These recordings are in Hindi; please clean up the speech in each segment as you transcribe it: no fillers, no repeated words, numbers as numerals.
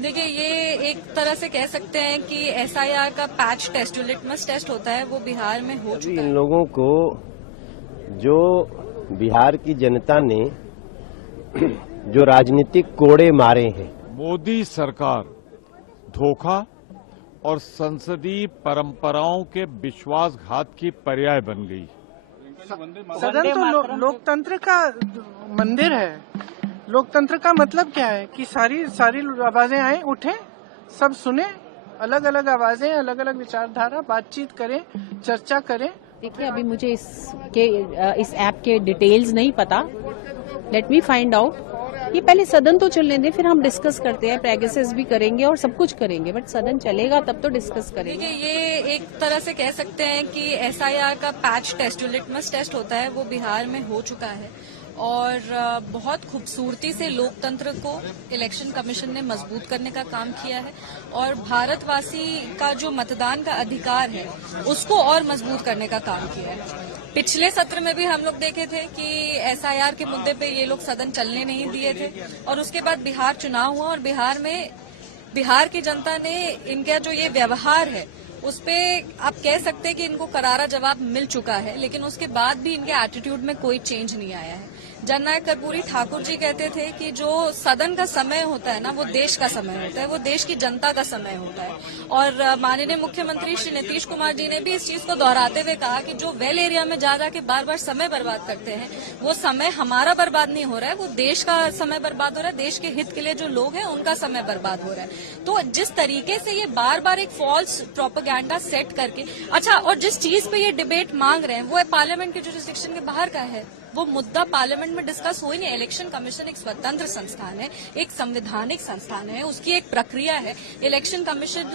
देखिए, ये एक तरह से कह सकते हैं कि एसआईआर का पैच टेस्ट, जो लिटमस टेस्ट होता है, वो बिहार में हो चुका है। इन लोगों को जो बिहार की जनता ने जो राजनीतिक कोड़े मारे हैं, मोदी सरकार धोखा और संसदीय परंपराओं के विश्वासघात की पर्याय बन गई। सदन तो लोकतंत्र का मंदिर है। लोकतंत्र का मतलब क्या है कि सारी आवाजें आए, उठे, सब सुने, अलग अलग आवाजें, अलग अलग विचारधारा, बातचीत करें, चर्चा करें। देखिए, अभी मुझे इस ऐप के डिटेल्स नहीं पता। Let me find out. ये पहले सदन तो चलने दें, फिर हम डिस्कस करते हैं, प्रैक्टिसेस भी करेंगे और सब कुछ करेंगे, बट सदन चलेगा तब तो डिस्कस करेंगे। देखिए, ये एक तरह से कह सकते हैं कि एसआईआर का पैच टेस्ट, जो लिटमस टेस्ट होता है, वो बिहार में हो चुका है और बहुत खूबसूरती से लोकतंत्र को इलेक्शन कमीशन ने मजबूत करने का काम किया है और भारतवासी का जो मतदान का अधिकार है उसको और मजबूत करने का काम किया है। पिछले सत्र में भी हम लोग देखे थे कि एसआईआर के मुद्दे पे ये लोग सदन चलने नहीं दिए थे और उसके बाद बिहार चुनाव हुआ और बिहार की जनता ने इनका जो ये व्यवहार है उस पे आप कह सकते हैं कि इनको करारा जवाब मिल चुका है, लेकिन उसके बाद भी इनके एटीट्यूड में कोई चेंज नहीं आया है। जननायक कर्पूरी ठाकुर जी कहते थे कि जो सदन का समय होता है ना, वो देश का समय होता है, वो देश की जनता का समय होता है। और माननीय मुख्यमंत्री श्री नीतीश कुमार जी ने भी इस चीज को दोहराते हुए कहा कि जो वेल एरिया में जा के बार बार समय बर्बाद करते हैं, वो समय हमारा बर्बाद नहीं हो रहा है, वो देश का समय बर्बाद हो रहा है, देश के हित के लिए जो लोग हैं उनका समय बर्बाद हो रहा है। तो जिस तरीके से ये बार बार एक फॉल्स प्रोपेगेंडा सेट करके, अच्छा, और जिस चीज पे ये डिबेट मांग रहे हैं वो पार्लियामेंट के जुरिसडिक्शन के बाहर का है, वो मुद्दा पार्लियामेंट में डिस्कस हो ही नहीं। इलेक्शन कमीशन एक स्वतंत्र संस्थान है, एक संवैधानिक संस्थान है, उसकी एक प्रक्रिया है। इलेक्शन कमीशन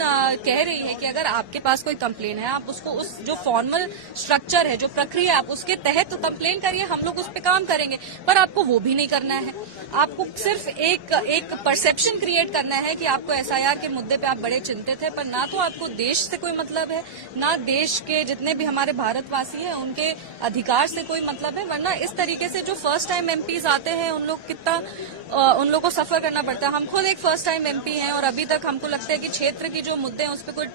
कह रही है कि अगर आपके पास कोई कंप्लेन है, आप उसको उस जो फॉर्मल स्ट्रक्चर है, जो प्रक्रिया है, आप उसके तहत तो कंप्लेन करिए, हम लोग उस पर काम करेंगे। पर आपको वो भी नहीं करना है। आपको सिर्फ एक परसेप्शन क्रिएट करना है कि आपको एसआईआर के मुद्दे पे आप बड़े चिंतित है, पर ना तो आपको देश से कोई मतलब है, ना देश के जितने भी हमारे भारतवासी हैं उनके अधिकार से कोई मतलब है। वरना इस तरीके से जो फर्स्ट टाइम एमपीज आते हैं उन लोग को सफर करना पड़ता है। हम खुद एक फर्स्ट टाइम एमपी हैं और अभी तक हमको लगता है कि क्षेत्र की जो मुद्दे हैं उस पर कोई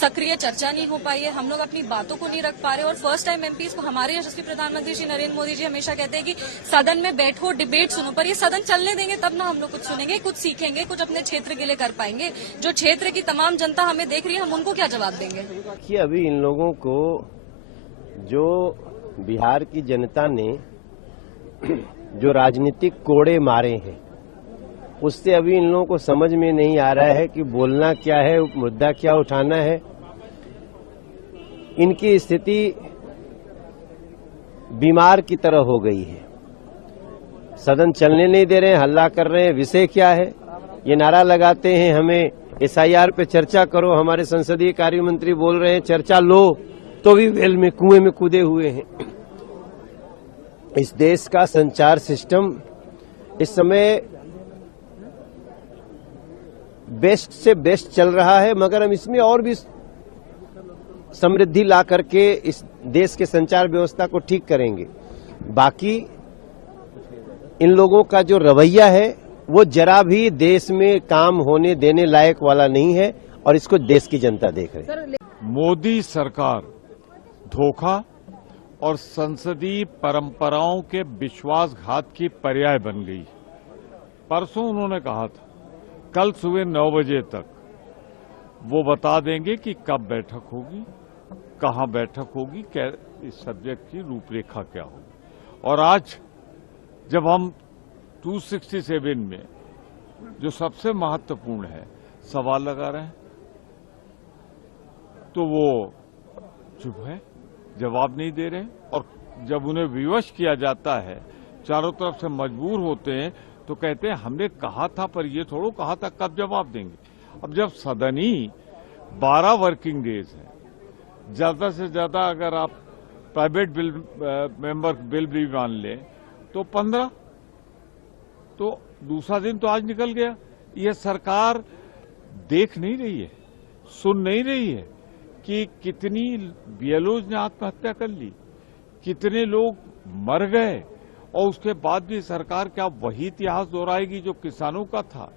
सक्रिय चर्चा नहीं हो पाई है, हम लोग अपनी बातों को नहीं रख पा रहे। और फर्स्ट टाइम एमपीज को हमारे यशस्वी प्रधानमंत्री श्री नरेंद्र मोदी जी हमेशा कहते हैं कि सदन में बैठो, डिबेट सुनो, पर ये सदन चलने देंगे तब ना हम लोग कुछ सुनेंगे, कुछ सीखेंगे, कुछ अपने क्षेत्र के लिए कर पाएंगे। जो क्षेत्र की तमाम जनता हमें देख रही है, हम उनको क्या जवाब देंगे? कि अभी इन लोगों को जो बिहार की जनता ने जो राजनीतिक कोड़े मारे हैं, उससे अभी इन लोगों को समझ में नहीं आ रहा है कि बोलना क्या है, मुद्दा क्या उठाना है। इनकी स्थिति बीमार की तरह हो गई है। सदन चलने नहीं दे रहे हैं, हल्ला कर रहे हैं। विषय क्या है? ये नारा लगाते हैं हमें एसआईआर पे चर्चा करो। हमारे संसदीय कार्य मंत्री बोल रहे हैं चर्चा लो, तो भी वेल में कुएं में कूदे हुए हैं। इस देश का संचार सिस्टम इस समय बेस्ट से बेस्ट चल रहा है, मगर हम इसमें और भी समृद्धि ला करके इस देश के संचार व्यवस्था को ठीक करेंगे। बाकी इन लोगों का जो रवैया है वो जरा भी देश में काम होने देने लायक वाला नहीं है और इसको देश की जनता देख रही है। मोदी सरकार धोखा और संसदीय परंपराओं के विश्वासघात की पर्याय बन गई। परसों उन्होंने कहा था कल सुबह 9 बजे तक वो बता देंगे कि कब बैठक होगी, कहां बैठक होगी, क्या इस सब्जेक्ट की रूपरेखा क्या होगी। और आज जब हम 267 में जो सबसे महत्वपूर्ण है सवाल लगा रहे हैं, तो वो चुप है, जवाब नहीं दे रहे। और जब उन्हें विवश किया जाता है, चारों तरफ से मजबूर होते हैं, तो कहते हैं हमने कहा था, पर ये थोड़ा कहा था, कब जवाब देंगे। अब जब सदन ही 12 वर्किंग डेज है, ज्यादा से ज्यादा अगर आप प्राइवेट मेंबर बिल भी मान लें तो 15, तो दूसरा दिन तो आज निकल गया। यह सरकार देख नहीं रही है, सुन नहीं रही है कि कितनी बीएलओज ने आत्महत्या कर ली, कितने लोग मर गए, और उसके बाद भी सरकार क्या वही इतिहास दोहराएगी जो किसानों का था।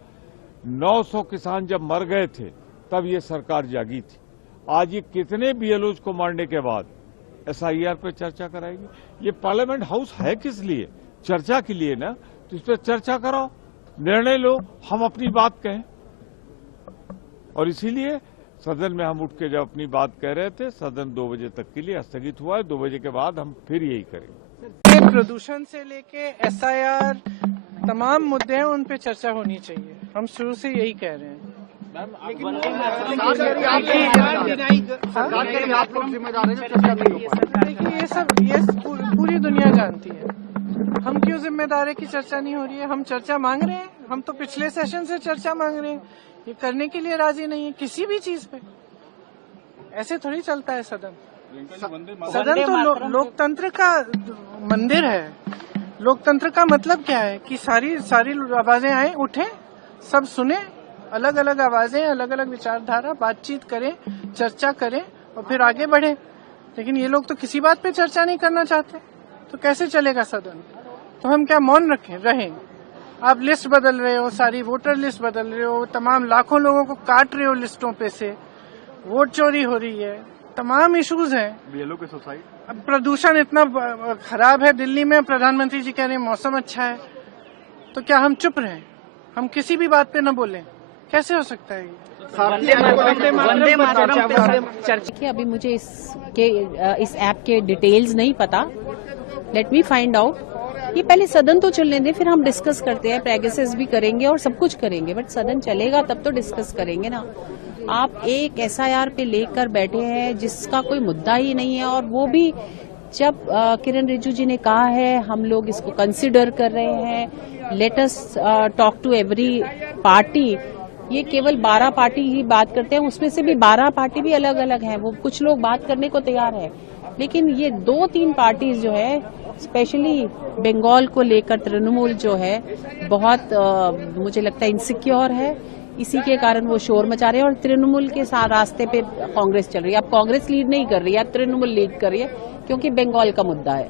900 किसान जब मर गए थे तब ये सरकार जागी थी। आज ये कितने बीएलओज को मारने के बाद एसआईआर पे चर्चा कराएगी? ये पार्लियामेंट हाउस है किस लिए? चर्चा के लिए ना। तो इस पर चर्चा कराओ, निर्णय लो, हम अपनी बात कहें। और इसीलिए सदन में हम उठ के जब अपनी बात कह रहे थे, सदन 2 बजे तक के लिए स्थगित हुआ है। 2 बजे के बाद हम फिर यही करेंगे। प्रदूषण से लेके एसआईआर तमाम मुद्दे हैं, उन पे चर्चा होनी चाहिए। हम शुरू से यही कह रहे हैं। देखिए ये पूरी दुनिया जानती है। हम क्यों जिम्मेदार है कि चर्चा नहीं हो रही है? हम चर्चा मांग रहे हैं। हम तो पिछले सेशन से चर्चा मांग रहे हैं। ये करने के लिए राजी नहीं है किसी भी चीज पे। ऐसे थोड़ी चलता है सदन। सदन तो लोकतंत्र का मंदिर है। लोकतंत्र का मतलब क्या है कि सारी आवाजें आए, उठे, सब सुने, अलग अलग आवाजें, अलग अलग विचारधारा, बातचीत करें, चर्चा करें और फिर आगे बढ़े। लेकिन ये लोग तो किसी बात पे चर्चा नहीं करना चाहते, तो कैसे चलेगा सदन? तो हम क्या मौन रहें? आप लिस्ट बदल रहे हो, सारी वोटर लिस्ट बदल रहे हो, तमाम लाखों लोगों को काट रहे हो लिस्टों पे से, वोट चोरी हो रही है, तमाम इश्यूज हैं। बीएलओ की सोसाइटी, अब प्रदूषण इतना खराब है दिल्ली में, प्रधानमंत्री जी कह रहे हैं मौसम अच्छा है, तो क्या हम चुप रहें? हम किसी भी बात पे न बोलें? कैसे हो सकता है ये? देखिए, अभी मुझे इस ऐप के डिटेल्स नहीं पता। Let me find out. ये पहले सदन तो चलने दें, फिर हम डिस्कस करते हैं। प्रैक्टिसेस भी करेंगे और सब कुछ करेंगे, बट सदन चलेगा तब तो डिस्कस करेंगे ना। आप एक एसआईआर पे लेकर बैठे हैं जिसका कोई मुद्दा ही नहीं है, और वो भी जब किरण रिजिजू जी ने कहा है हम लोग इसको कंसिडर कर रहे हैं, let us talk to every party. ये केवल 12 पार्टी ही बात करते हैं, उसमें से भी 12 पार्टी भी अलग अलग हैं। वो कुछ लोग बात करने को तैयार है, लेकिन ये 2-3 पार्टीज जो है, स्पेशली बंगाल को लेकर तृणमूल जो है, बहुत मुझे लगता है इनसिक्योर है। इसी के कारण वो शोर मचा रहे हैं और तृणमूल के साथ रास्ते पे कांग्रेस चल रही है। अब कांग्रेस लीड नहीं कर रही है, अब तृणमूल लीड कर रही है, क्योंकि बंगाल का मुद्दा है।